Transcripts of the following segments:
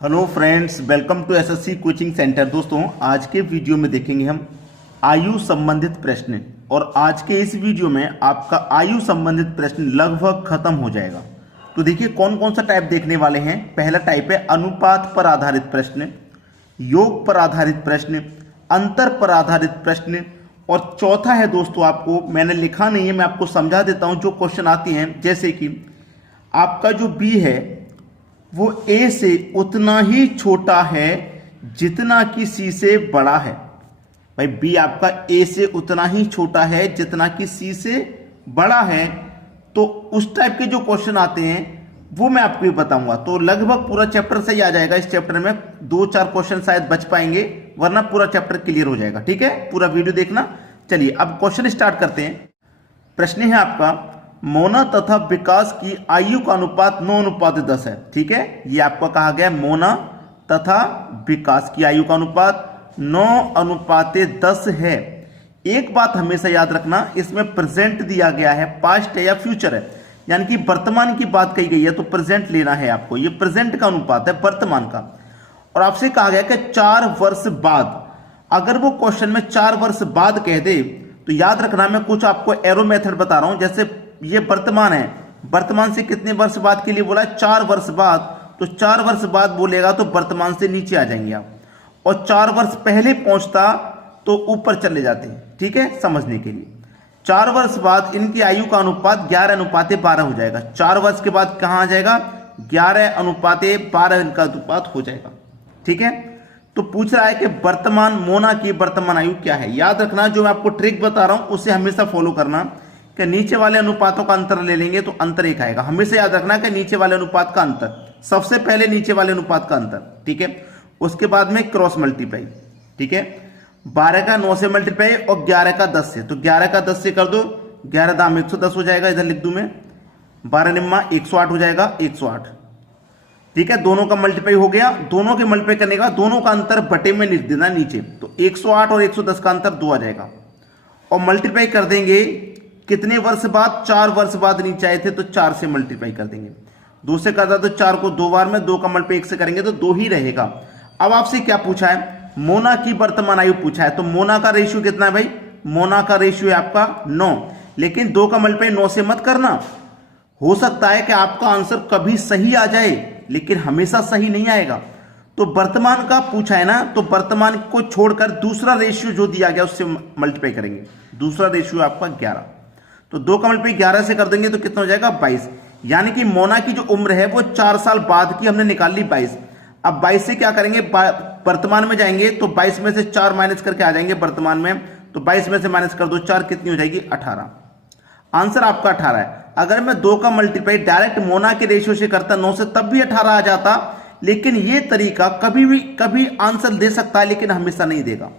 Hello friends, welcome to SSC coaching centre. दोस्तों, आज के वीडियो में देखेंगे हम आयु संबंधित प्रश्न। और आज के इस वीडियो में आपका आयु संबंधित प्रश्न लगभग खत्म हो जाएगा। तो देखिए कौन कौन सा टाइप देखने वाले हैं। पहला टाइप है अनुपात पर आधारित प्रश्न, योग पर आधारित प्रश्न, अंतर पर आधारित प्रश्न, और चौथा है दोस्तों, आपको मैंने लिखा नहीं है, मैं आपको समझा देता हूं जो क्वेश्चन आते हैं। जैसे कि आपका जो बी है वो ए से उतना ही छोटा है जितना कि सी से बड़ा है। भाई बी आपका ए से उतना ही छोटा है जितना कि सी से बड़ा है। तो उस टाइप के जो क्वेश्चन आते हैं वो मैं आपको बताऊंगा। तो लगभग पूरा चैप्टर सही आ जाएगा। इस चैप्टर में 2-4 क्वेश्चन शायद बच पाएंगे, वरना पूरा चैप्टर क्लियर हो जाएगा। ठीक है, पूरा वीडियो देखना। चलिए अब क्वेश्चन स्टार्ट करते हैं। प्रश्न है आपका, मोना तथा विकास की आयु का अनुपात 9:10 है। ठीक है, ये आपका कहा गया मोना तथा विकास की आयु का अनुपात 9:10 है। एक बात हमेशा याद रखना, इसमें प्रेजेंट दिया गया है, पास्ट है या फ्यूचर है, यानी कि वर्तमान की बात कही गई है तो प्रेजेंट लेना है आपको। ये प्रेजेंट का अनुपात है, वर्तमान का। और आपसे कहा गया कि 4 वर्ष बाद, अगर वो क्वेश्चन में 4 वर्ष बाद कह दे तो याद रखना, मैं कुछ आपको एरो मेथड बता रहा हूं। जैसे ये वर्तमान है, वर्तमान से कितने वर्ष बाद के लिए बोला है? 4 वर्ष बाद। तो 4 वर्ष बाद बोलेगा तो वर्तमान से नीचे आ जाएंगे आप, और 4 वर्ष पहले पहुंचता तो ऊपर चले जाते हैं। ठीक है, समझने के लिए 4 वर्ष बाद इनकी आयु का अनुपात 11:12 हो जाएगा। 4 वर्ष के बाद कहां आ जाएगा? 11:12 इनका अनुपात हो जाएगा। ठीक है, तो पूछ रहा है कि वर्तमान मोना की वर्तमान आयु क्या है। याद रखना, जो मैं आपको ट्रिक बता रहा हूं उसे हमेशा फॉलो करना, कि नीचे वाले अनुपातों का अंतर ले लेंगे तो अंतर एक आएगा। हमेशा याद रखना कि नीचे वाले अनुपात का अंतर, सबसे पहले नीचे वाले अनुपात का अंतर। ठीक है, उसके बाद में क्रॉस मल्टीप्लाई। ठीक है, 12 का 9 से मल्टीप्लाई और 11 का 10 से, तो 11 का 10 से कर दो, 11 दाम 110 हो जाएगा। इधर लिख दूं मैं, 12 निम्मा 108 हो जाएगा, 108। ठीक है, दोनों का मल्टीप्लाई हो गया। दोनों के मल्टीप्लाई करने का दोनों का अंतर बटे में लिख देना नीचे, तो 108 और 110 का अंतर 2 आ जाएगा। और मल्टीप्लाई कर देंगे कितने वर्ष बाद? 4 वर्ष बाद नीचे आए थे तो 4 से मल्टीप्लाई कर देंगे। 2 से करता तो 4 को 2 बार में, 2 का मल्टीप्लाई 1 से करेंगे तो 2 ही रहेगा। अब आपसे क्या पूछा है? मोना की वर्तमान आयु पूछा है। तो मोना का रेशियो कितना है भाई? मोना का रेशियो है आपका 9, लेकिन 2 का मल्टीप्लाई 9 से मत करना। हो सकता है कि आपका आंसर कभी सही आ जाए, लेकिन हमेशा सही नहीं आएगा। तो वर्तमान का पूछा है ना, तो वर्तमान को छोड़कर दूसरा रेशियो जो दिया गया उससे मल्टीप्लाई करेंगे। दूसरा रेशियो आपका 11, तो 2 का मल्टीप्लाई 11 से कर देंगे तो कितना हो जाएगा? 22। यानी कि मोना की जो उम्र है वो 4 साल बाद की हमने निकाल ली, 22। अब 22 से क्या करेंगे? वर्तमान में जाएंगे तो 22 में से 4 माइनस करके आ जाएंगे वर्तमान में, तो 22 में से माइनस कर दो 4, कितनी हो जाएगी? 18। आंसर आपका 18 है। अगर मैं 2 का मल्टीप्लाई डायरेक्ट मोना के रेशियो से करता 9 से, तब भी 18 आ जाता। लेकिन ये तरीका कभी आंसर दे सकता है, लेकिन हमेशा नहीं देगा।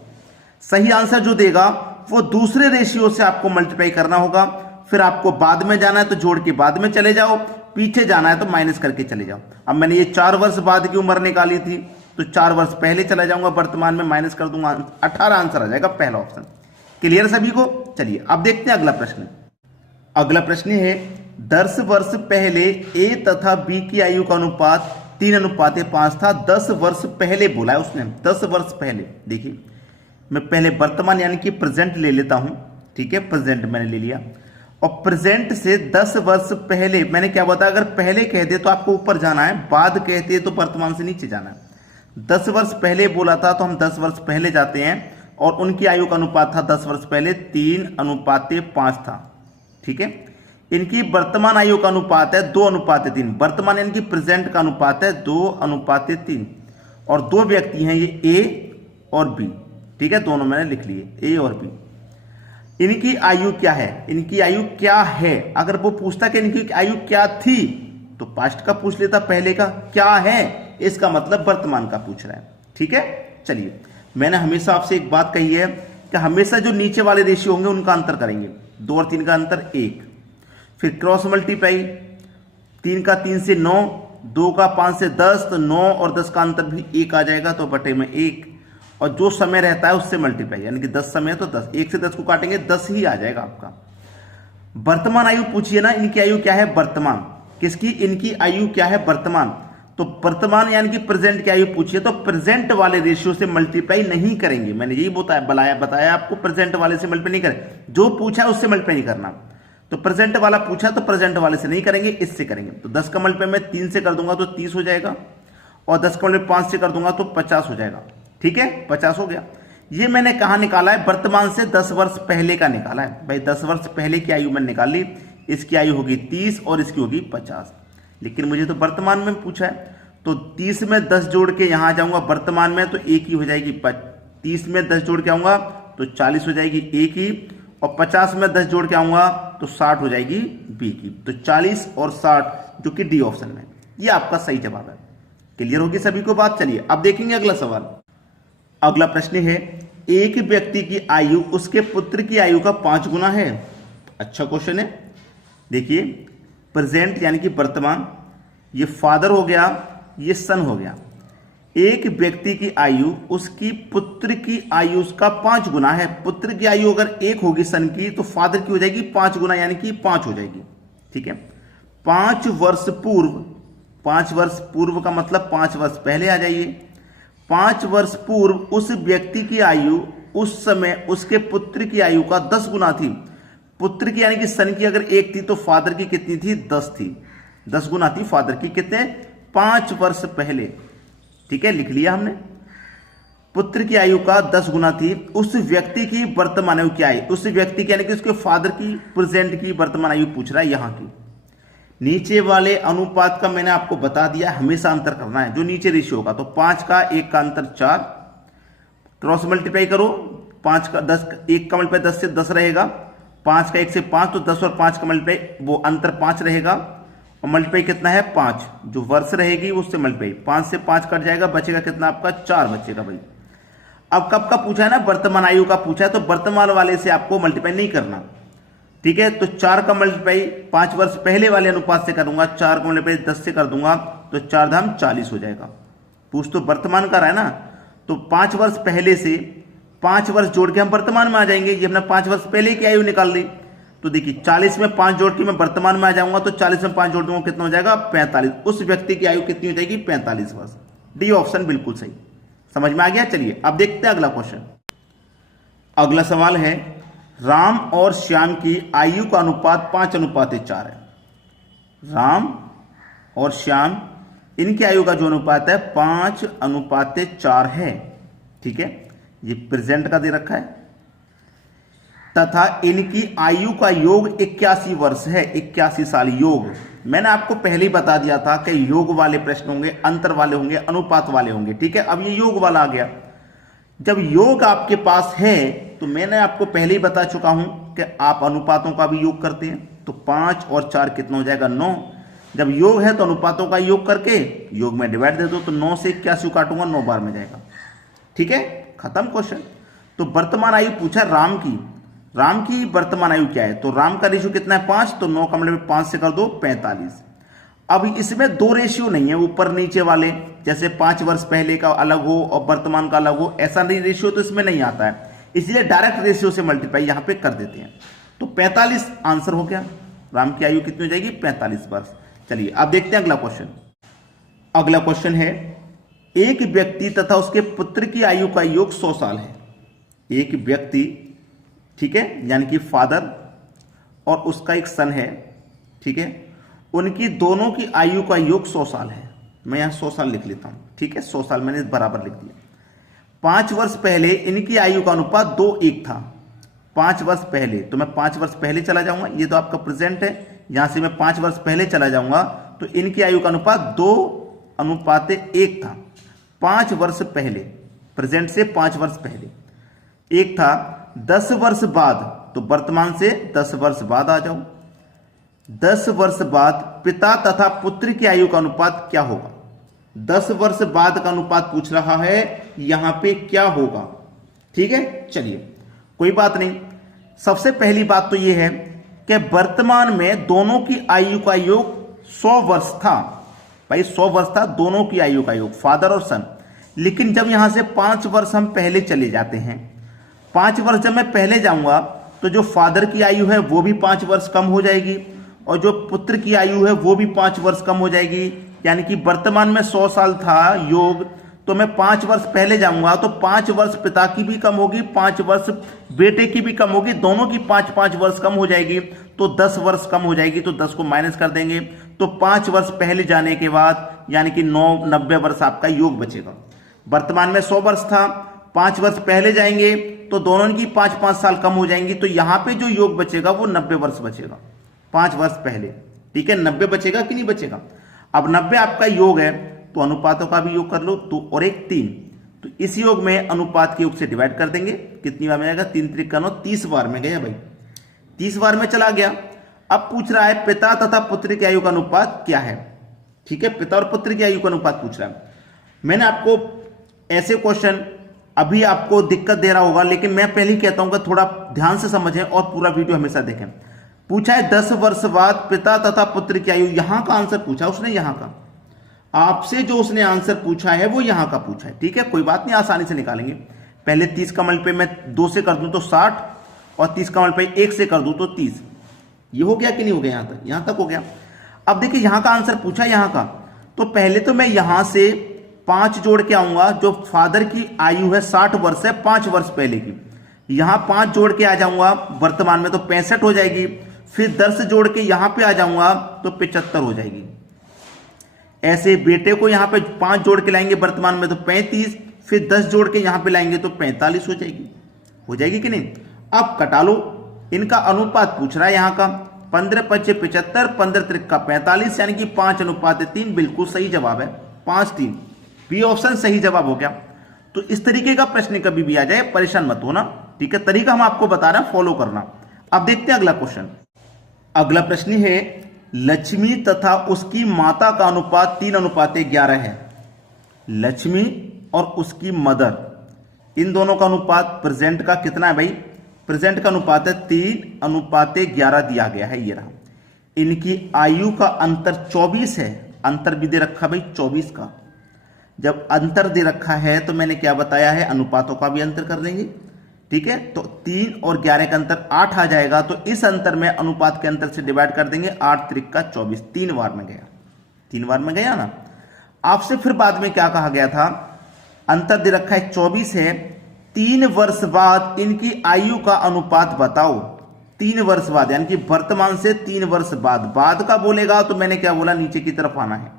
सही आंसर जो देगा वो दूसरे रेशियो से आपको मल्टीप्लाई करना होगा। फिर आपको बाद में जाना है तो जोड़ के बाद में चले जाओ, पीछे जाना है तो माइनस करके चले जाओ। अब मैंने ये 4 वर्ष बाद की उम्र निकाली थी, तो 4 वर्ष पहले चला जाऊंगा, वर्तमान में माइनस कर दूंगा, 18 आंसर आ जाएगा, पहला ऑप्शन। क्लियर सभी को? चलिए अब देखते हैं अगला प्रश्न। अगला प्रश्न है, 10 वर्ष पहले ए तथा बी की आयु का अनुपात 3:5 था। 10 वर्ष पहले बोला है उसने, 10 वर्ष पहले। देखिए मैं पहले वर्तमान यानी कि प्रेजेंट ले लेता हूं। ठीक है, प्रेजेंट मैंने ले लिया, और प्रेजेंट से 10 वर्ष पहले मैंने क्या बताया? अगर पहले कह दे तो आपको ऊपर जाना है, बाद कहते तो वर्तमान से नीचे जाना है। 10 वर्ष पहले बोला था तो हम 10 वर्ष पहले जाते हैं, और उनकी आयु का अनुपात था 10 वर्ष पहले 3:5 था। ठीक है, इनकी वर्तमान आयु का अनुपात है 2:3। वर्तमान यानी कि प्रेजेंट का अनुपात है 2:3, और 2 व्यक्ति हैं, ये ए और बी। ठीक है, दोनों मैंने लिख लिए, ए और बी। इनकी आयु क्या है? इनकी आयु क्या है? अगर वो पूछता कि इनकी आयु क्या थी तो पास्ट का पूछ लेता, पहले का क्या है इसका मतलब वर्तमान का पूछ रहा है। ठीक है, चलिए मैंने हमेशा आपसे एक बात कही है कि हमेशा जो नीचे वाले रेशियो होंगे उनका अंतर करेंगे। 2 और 3 का अंतर 1, फिर क्रॉस मल्टीप्लाई, 3 का 3 से 9, 2 का 5 से 10, तो 9 और 10 का अंतर भी 1 आ जाएगा, तो बटे में 1, और जो समय रहता है उससे मल्टीप्लाई, यानी कि 10 समय तो 10, 1 से 10 को काटेंगे 10 ही आ जाएगा आपका। वर्तमान आयु पूछिए ना, इनकी आयु क्या है? वर्तमान। किसकी? इनकी आयु क्या है? वर्तमान। तो वर्तमान यानी कि प्रेजेंट की आयु पूछिए तो प्रेजेंट वाले रेशियो से मल्टीप्लाई नहीं करेंगे। मैंने यही बताया आपको, प्रेजेंट वाले से मल्टीप्लाई नहीं करें, जो पूछा है उससे मल्टीप्लाई नहीं करना। तो प्रेजेंट वाला पूछा तो प्रेजेंट वाले से नहीं करेंगे, इससे करेंगे। तो 10 का मल्टीप्लाई मैं 3 से कर दूंगा तो 30 हो जाएगा, और 10 का मल्टीप्लाई 5 से कर दूंगा तो 50 हो जाएगा। ठीक है, 50 हो गया। ये मैंने कहा निकाला है, वर्तमान से 10 वर्ष पहले का निकाला है। भाई 10 वर्ष पहले की आयु मैंने निकाल ली, इसकी आयु होगी 30 और इसकी होगी 50। लेकिन मुझे तो वर्तमान में पूछा है, तो 30 में 10 जोड़ के यहां जाऊंगा वर्तमान में तो एक ही हो जाएगी। 30 में 10 जोड़ के आऊंगा तो 40 हो जाएगी एक ही, और 50 में 10 जोड़ के आऊंगा तो 60 हो जाएगी बी की। तो 40 और 60 जो कि डी ऑप्शन में, ये आपका सही जवाब है। क्लियर होगी सभी को बात। चलिए अब देखेंगे अगला सवाल। अगला प्रश्न है, एक व्यक्ति की आयु उसके पुत्र की आयु का 5 गुना है। अच्छा क्वेश्चन है। देखिए प्रेजेंट यानी कि वर्तमान, ये फादर हो गया, ये सन हो गया। एक व्यक्ति की आयु उसकी पुत्र की आयु उसका 5 गुना है। पुत्र की आयु अगर 1 होगी सन की, तो फादर की हो जाएगी 5 गुना यानी कि 5 हो जाएगी। ठीक है, 5 वर्ष पूर्व, 5 वर्ष पूर्व का मतलब 5 वर्ष पहले आ जाइए। 5 वर्ष पूर्व उस व्यक्ति की आयु उस समय उसके पुत्र की आयु का 10 गुना थी। पुत्र की यानी कि सन की अगर 1 थी तो फादर की कितनी थी? 10 थी। 10 गुना थी फादर की। कितने? 5 वर्ष पहले। ठीक है, लिख लिया हमने। पुत्र की आयु का 10 गुना थी। उस व्यक्ति की वर्तमान आयु क्या है? उस व्यक्ति की यानी कि उसके फादर की प्रेजेंट की वर्तमान आयु पूछ रहा है यहां की। नीचे वाले अनुपात का मैंने आपको बता दिया, हमेशा अंतर करना है जो नीचे रेशियो होगा। तो 5 का 1 का अंतर 4, क्रॉस मल्टीप्लाई करो। 5 का 10, 1 का मल्टीप्लाई 10 से 10 रहेगा। 5 का 1 से 5, तो 10 और 5 का मल्टीप्लाई वो अंतर 5 रहेगा। और मल्टीप्लाई कितना है? 5। जो वर्ष रहेगी उससे मल्टीप्लाई, 5 से 5 कट जाएगा, बचेगा कितना आपका? 4 बचेगा भाई। अब कब का पूछा है ना? वर्तमान आयु का पूछा है, तो वर्तमान वाले से आपको मल्टीप्लाई नहीं करना। ठीक है, तो 4 का मल्टीप्लाई 5 वर्ष पहले वाले अनुपात से करूंगा। 4 का मल्टीप्लाई 10 से कर दूंगा तो 4 धाम 40 हो जाएगा। पूछ तो वर्तमान का रहा है ना, तो 5 वर्ष पहले से 5 वर्ष जोड़ के हम वर्तमान में आ जाएंगे। ये हमने 5 वर्ष पहले की आयु निकाल ली। तो देखिए 40 में 5 जोड़ के मैं वर्तमान में आ जाऊंगा, तो 40 में 5 जोड़ दूंगा, कितना हो जाएगा? 45। उस व्यक्ति की आयु कितनी हो जाएगी? 45 वर्ष। डी ऑप्शन बिल्कुल सही। समझ में आ गया। चलिए अब देखते हैं अगला क्वेश्चन। अगला सवाल है, राम और श्याम की आयु का अनुपात 5:4 है। राम और श्याम, इनकी आयु का जो अनुपात है 5:4 है। ठीक है, ये प्रेजेंट का दे रखा है। तथा इनकी आयु का योग 81 वर्ष है। 81 साल योग। मैंने आपको पहले ही बता दिया था कि योग वाले प्रश्न होंगे, अंतर वाले होंगे, अनुपात वाले होंगे। ठीक है, अब ये योग वाला आ गया। जब योग आपके पास है तो मैंने आपको पहले ही बता चुका हूं कि आप अनुपातों का भी योग करते हैं। तो 5 और 4 कितना हो जाएगा? 9। जब योग है तो अनुपातों का योग करके योग में डिवाइड दे दो, तो 9 से 81 काटूंगा, 9 बार में जाएगा। ठीक है, खत्म क्वेश्चन। तो वर्तमान आयु पूछा राम की। राम की वर्तमान आयु क्या है? तो राम का रेशियो कितना है? 5। तो 9 का मतलब 5 से कर दो 45। अब इसमें 2 रेशियो नहीं है, ऊपर नीचे वाले, जैसे 5 वर्ष पहले का अलग हो और वर्तमान का अलग हो, ऐसा नहीं रेशियो तो इसमें नहीं आता है। इसलिए डायरेक्ट रेशियो से मल्टीप्लाई यहां पे कर देते हैं। तो 45 आंसर हो गया। राम की आयु कितनी हो जाएगी? 45 वर्ष। चलिए अब देखते हैं अगला क्वेश्चन। अगला क्वेश्चन है, एक व्यक्ति तथा उसके पुत्र की आयु का योग 100 साल है। एक व्यक्ति, ठीक है, यानी कि फादर और उसका एक सन है। ठीक है, उनकी दोनों की आयु का योग 100 साल है। मैं यहां 100 साल लिख लेता हूं। ठीक है, 100 साल मैंने बराबर लिख दिया। 5 वर्ष पहले इनकी आयु का अनुपात 2:1 था। 5 वर्ष पहले, तो मैं 5 वर्ष पहले चला जाऊंगा। ये तो आपका प्रेजेंट है, यहां से मैं 5 वर्ष पहले चला जाऊंगा तो इनकी आयु का अनुपात 2:1 था। 5 वर्ष पहले, प्रेजेंट से 5 वर्ष पहले 1 था। 10 वर्ष बाद, तो वर्तमान से 10 वर्ष बाद आ जाओ। 10 वर्ष बाद पिता तथा पुत्र की आयु का अनुपात क्या होगा? 10 वर्ष बाद का अनुपात पूछ रहा है, यहां पे क्या होगा? ठीक है, चलिए कोई बात नहीं। सबसे पहली बात तो यह है कि वर्तमान में दोनों की आयु का योग 100 वर्ष था। भाई 100 वर्ष था दोनों की आयु का योग, फादर और सन। लेकिन जब यहां से 5 वर्ष हम पहले चले जाते हैं, 5 वर्ष जब मैं पहले जाऊंगा तो जो फादर की आयु है वो भी 5 वर्ष कम हो जाएगी, और जो पुत्र की आयु है वो भी 5 वर्ष कम हो जाएगी। यानी कि वर्तमान में 100 साल था योग, तो मैं 5 वर्ष पहले जाऊंगा तो 5 वर्ष पिता की भी कम होगी, 5 वर्ष बेटे की भी कम होगी, दोनों की 5-5 वर्ष कम हो जाएगी, तो 10 वर्ष कम हो जाएगी, तो 10 को माइनस कर देंगे, तो 5 वर्ष पहले जाने के बाद यानी कि 90 वर्ष आपका योग बचेगा। वर्तमान में 100 वर्ष था, 5 वर्ष पहले जाएंगे तो दोनों की 5-5 साल कम हो जाएंगी, तो यहां पे जो योग बचेगा वो 90 वर्ष बचेगा, 5 वर्ष पहले। ठीक है, 90 बचेगा कि नहीं बचेगा। अब 90 आपका योग है तो अनुपातों का भी योग कर लो, 2 और 1 3, तो इस योग में अनुपात के योग से डिवाइड कर देंगे, कितनी बार में आएगा, 3 त्रिक 9, 30 बार में गया भाई, 30 बार में चला गया। अब पूछ रहा है पिता तथा पुत्र की आयु का अनुपात क्या है। ठीक है, पिता और पुत्र की आयु का अनुपात पूछ रहा है। मैंने आपको ऐसे क्वेश्चन अभी आपको दिक्कत दे रहा होगा, लेकिन मैं पहले ही कहता हूं कि थोड़ा ध्यान से समझें और पूरा वीडियो हमेशा देखें। पूछा है 10 वर्ष बाद पिता तथा पुत्र की आयु, यहां का आंसर पूछा उसने, यहां का आपसे जो उसने आंसर पूछा है वो यहां का पूछा है। ठीक है, कोई बात नहीं, आसानी से निकालेंगे। पहले 30 का मल्टीप्लाई मैं 2 से कर दूं तो 60, और 30 का मल्टीप्लाई 1 से कर दूं तो 30। ये हो गया कि नहीं हो गया, यहां तक हो गया। अब देखिए यहां का आंसर पूछा यहां का, तो पहले तो मैं यहां से 5 जोड़ के आऊंगा, जो फादर की आयु है 60 वर्ष है, 5 वर्ष पहले की, यहां 5 जोड़ के आ जाऊंगा, वर्तमान में तो 65 हो जाएगी, फिर 10 जोड़ के यहां पे आ जाऊंगा तो 75 हो जाएगी। ऐसे बेटे को यहां पे 5 जोड़ के लाएंगे वर्तमान में तो 35, फिर 10 जोड़ के यहां पे लाएंगे तो 45 हो जाएगी कि नहीं। अब कटा लो, इनका अनुपात पूछ रहा है यहां का, 15 5 75, 15 त्रिक का 45, यानी कि 5:3, बिल्कुल सही जवाब है, 5-3, बी ऑप्शन सही जवाब हो गया। तो इस तरीके का प्रश्न कभी भी आ जाए परेशान मत होना। ठीक है, तरीका हम आपको बता रहे हैं, फॉलो करना। अब देखते हैं अगला क्वेश्चन। अगला प्रश्न है, लक्ष्मी तथा उसकी माता का अनुपात 3:11 है। लक्ष्मी और उसकी मदर, इन दोनों का अनुपात प्रेजेंट का कितना है भाई, प्रेजेंट का अनुपात है 3:11 दिया गया है, ये रहा। इनकी आयु का अंतर 24 है, अंतर भी दे रखा भाई 24 का। जब अंतर दे रखा है तो मैंने क्या बताया है, अनुपातों का भी अंतर कर देंगे। ठीक है, तो 3 और 11 का अंतर 8 आ जाएगा, तो इस अंतर में अनुपात के अंतर से डिवाइड कर देंगे, 8 त्रिक का 24, 3 बार में गया, 3 बार में गया ना। आपसे फिर बाद में क्या कहा गया था, अंतर दे रखा है 24 है, 3 वर्ष बाद इनकी आयु का अनुपात बताओ। 3 वर्ष बाद यानी कि वर्तमान से 3 वर्ष बाद का बोलेगा तो मैंने क्या बोला, नीचे की तरफ आना है,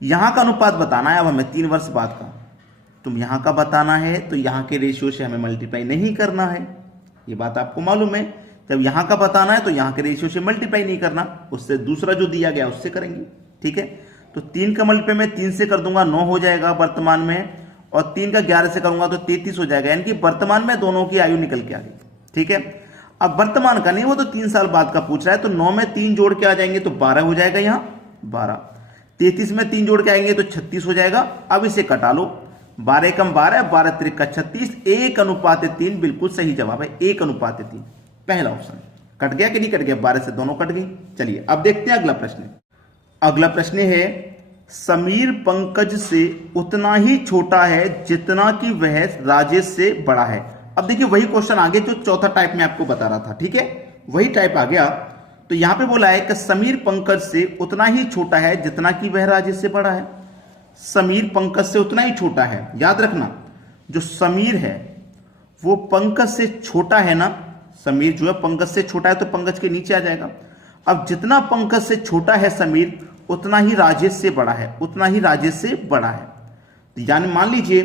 यहां का अनुपात बताना है। अब हमें 3 वर्ष बाद का, तुम यहां का बताना है तो यहां के रेशियो से हमें मल्टीप्लाई नहीं करना है, ये बात आपको मालूम है। जब यहां का बताना है तो यहां के रेशियो से मल्टीप्लाई नहीं करना, उससे दूसरा जो दिया गया उससे करेंगे। ठीक है, तो 3 का मल्टीप्लाई मैं 3 से कर दूंगा, 9 हो जाएगा वर्तमान में, और 3 का 11 से करूंगा तो 33 हो जाएगा, यानी कि वर्तमान में दोनों की आयु निकल के आ गई। ठीक है, अब वर्तमान का नहीं, वो तो 3 साल बाद का पूछ रहा है, तो 9 में 3 जोड़ के आ जाएंगे तो 12 हो जाएगा, यहां 12, 33 में 3 जोड़ के आएंगे तो 36 हो जाएगा। अब इसे कटा लो, 12 कम 12, 12 त्रिक का 36, 1:3, बिल्कुल सही जवाब है, 1:3, पहला ऑप्शन। कट गया कि नहीं कट गया, 12 से दोनों कट गई। चलिए अब देखते हैं अगला प्रश्न। अगला प्रश्न है, समीर पंकज से उतना ही छोटा है जितना कि वह राजेश से बड़ा है। अब देखिए वही क्वेश्चन आगे जो चौथा टाइप में आपको बता रहा था। ठीक है, वही टाइप आ गया। तो यहां पे बोला है कि समीर पंकज से उतना ही छोटा है जितना कि वह राजेश से बड़ा है। समीर पंकज से उतना ही छोटा है, याद रखना, जो समीर है वो पंकज से छोटा है ना, समीर जो है पंकज से छोटा है तो पंकज के नीचे आ जाएगा। अब जितना पंकज से छोटा है समीर, उतना ही राजेश से बड़ा है, उतना ही राजेश से बड़ा है। तो यानी मान लीजिए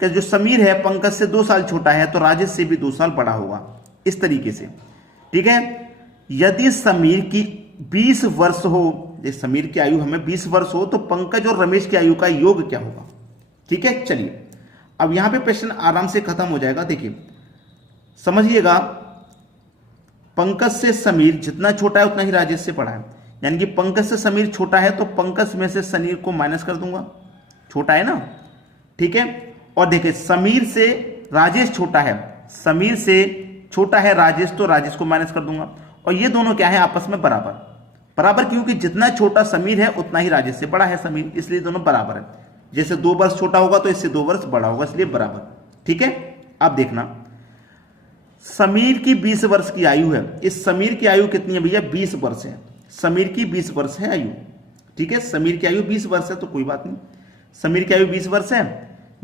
कि जो समीर है पंकज से 2 साल छोटा है तो राजेश से भी 2 साल बड़ा होगा, इस तरीके से। ठीक है, यदि समीर की 20 वर्ष हो, समीर की आयु हमें 20 वर्ष हो, तो पंकज और रमेश की आयु का योग क्या होगा। ठीक है, चलिए अब यहां पे प्रश्न आराम से खत्म हो जाएगा। देखिए समझिएगा, पंकज से समीर जितना छोटा है उतना ही राजेश से बड़ा है, यानी कि पंकज से समीर छोटा है तो पंकज में से समीर को माइनस कर दूंगा, छोटा है ना। ठीक है, और देखिए समीर से राजेश छोटा है, समीर से छोटा है राजेश, तो राजेश को माइनस कर दूंगा। और ये दोनों क्या है, आपस में बराबर, बराबर क्योंकि जितना छोटा समीर है उतना ही राजेश से बड़ा है समीर, इसलिए दोनों बराबर है। जैसे 2 वर्ष छोटा होगा तो इससे 2 वर्ष बड़ा होगा, इसलिए बराबर। ठीक है, अब देखना, समीर की 20 वर्ष की आयु है। इस समीर की आयु कितनी है भैया, 20 वर्ष है। समीर की 20 वर्ष है आयु। ठीक है, समीर की आयु 20 वर्ष है तो कोई बात नहीं, समीर की आयु 20 वर्ष है।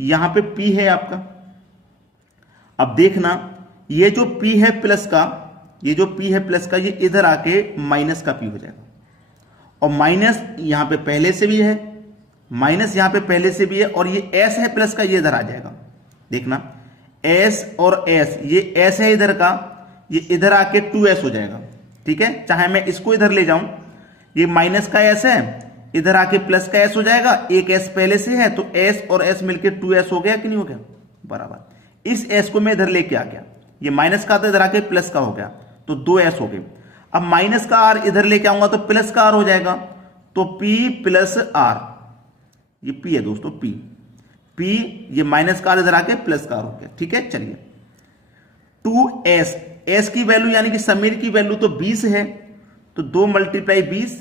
यहां पे P है आपका। अब देखना ये जो P है प्लस का, ये जो P है प्लस का, ये इधर आके माइनस का P हो जाएगा। और माइनस यहां पे पहले से भी है, माइनस यहां पे पहले से भी है, और ये S है प्लस का, ये इधर आ जाएगा। देखना S और S, ये S है इधर का, ये इधर आके 2S हो जाएगा। ठीक है, चाहे मैं इसको इधर ले जाऊं, ये माइनस का S है, इधर आके प्लस का S हो जाएगा, एक S पहले से है तो S और S मिलके 2S हो गया कि नहीं हो गया, बराबर। इस S को मैं इधर लेके आ गया, ये माइनस का था इधर आके प्लस का हो गया तो 2S हो गए। अब माइनस का R इधर लेके आऊंगा तो प्लस का R हो जाएगा, तो P प्लस R, ये P है दोस्तों, P, ये माइनस का R इधर आके प्लस का R हो गया। ठीक है, चलिए 2S, S की वैल्यू यानी कि समीर की वैल्यू तो 20 है, तो 2 मल्टीप्लाई 20,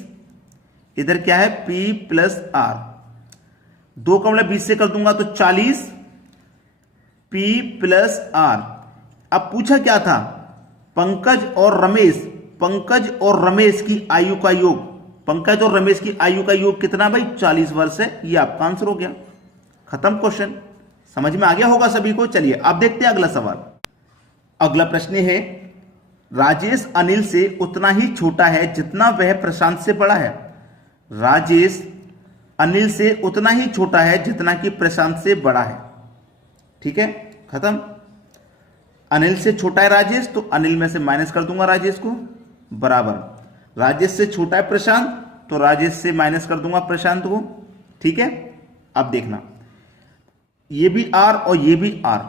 इधर क्या है P प्लस R, 2 का मतलब 20 से कर दूंगा तो 40 P प्लस R। अब पूछा क्या था, पंकज और रमेश की आयु का योग, पंकज और रमेश की आयु का योग कितना भाई, 40 वर्ष है। ये आपका आंसर हो गया, खत्म क्वेश्चन। समझ में आ गया होगा सभी को। चलिए अब देखते हैं अगला सवाल। अगला प्रश्न है, राजेश अनिल से उतना ही छोटा है जितना वह प्रशांत से बड़ा है। राजेश अनिल से उतना ही छोटा है जितना कि प्रशांत से बड़ा है। ठीक है, खत्म। अनिल से छोटा है राजेश, तो अनिल में से माइनस कर दूंगा राजेश को, बराबर। राजेश से छोटा है प्रशांत, तो राजेश से माइनस कर दूंगा प्रशांत को। ठीक है, अब देखना ये भी R और ये भी R,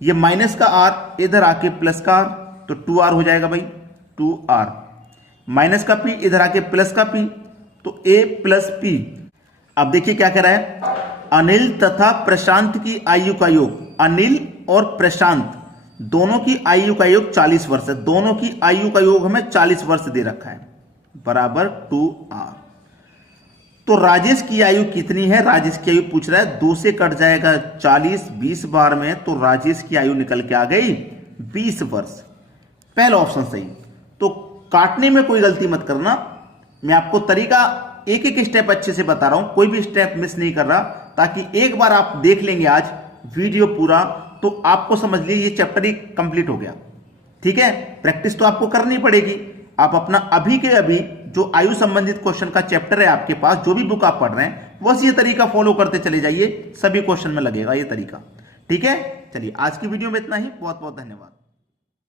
ये माइनस का R इधर आके प्लस का R, तो 2R हो जाएगा भाई, 2R। माइनस का P इधर आके प्लस का P, तो A प्लस P। अब देखिए क्या कह रहा है, अनिल तथा प्रशांत की आयु का योग, अनिल और प्रशांत दोनों की आयु का योग 40 वर्ष है, दोनों की आयु का योग हमें 40 वर्ष दे रखा है, बराबर 2R। तो राजेश की आयु कितनी है, राजेश की आयु पूछ रहा है, 2 से कट जाएगा 40 20 बार में, तो राजेश की आयु निकल के आ गई 20 वर्ष। पहला ऑप्शन सही। तो काटने में कोई गलती मत करना, मैं आपको तरीका एक एक स्टेप अच्छे से बता रहा हूं, कोई भी स्टेप मिस नहीं कर रहा, ताकि एक बार आप देख लेंगे आज वीडियो पूरा तो आपको समझ लीजिए ये चैप्टर ही कंप्लीट हो गया। ठीक है, प्रैक्टिस तो आपको करनी पड़ेगी। आप अपना अभी के अभी जो आयु संबंधित क्वेश्चन का चैप्टर है आपके पास, जो भी बुक आप पढ़ रहे हैं, बस ये तरीका फॉलो करते चले जाइए, सभी क्वेश्चन में लगेगा ये तरीका। ठीक है, चलिए आज की वीडियो में इतना ही, बहुत बहुत धन्यवाद।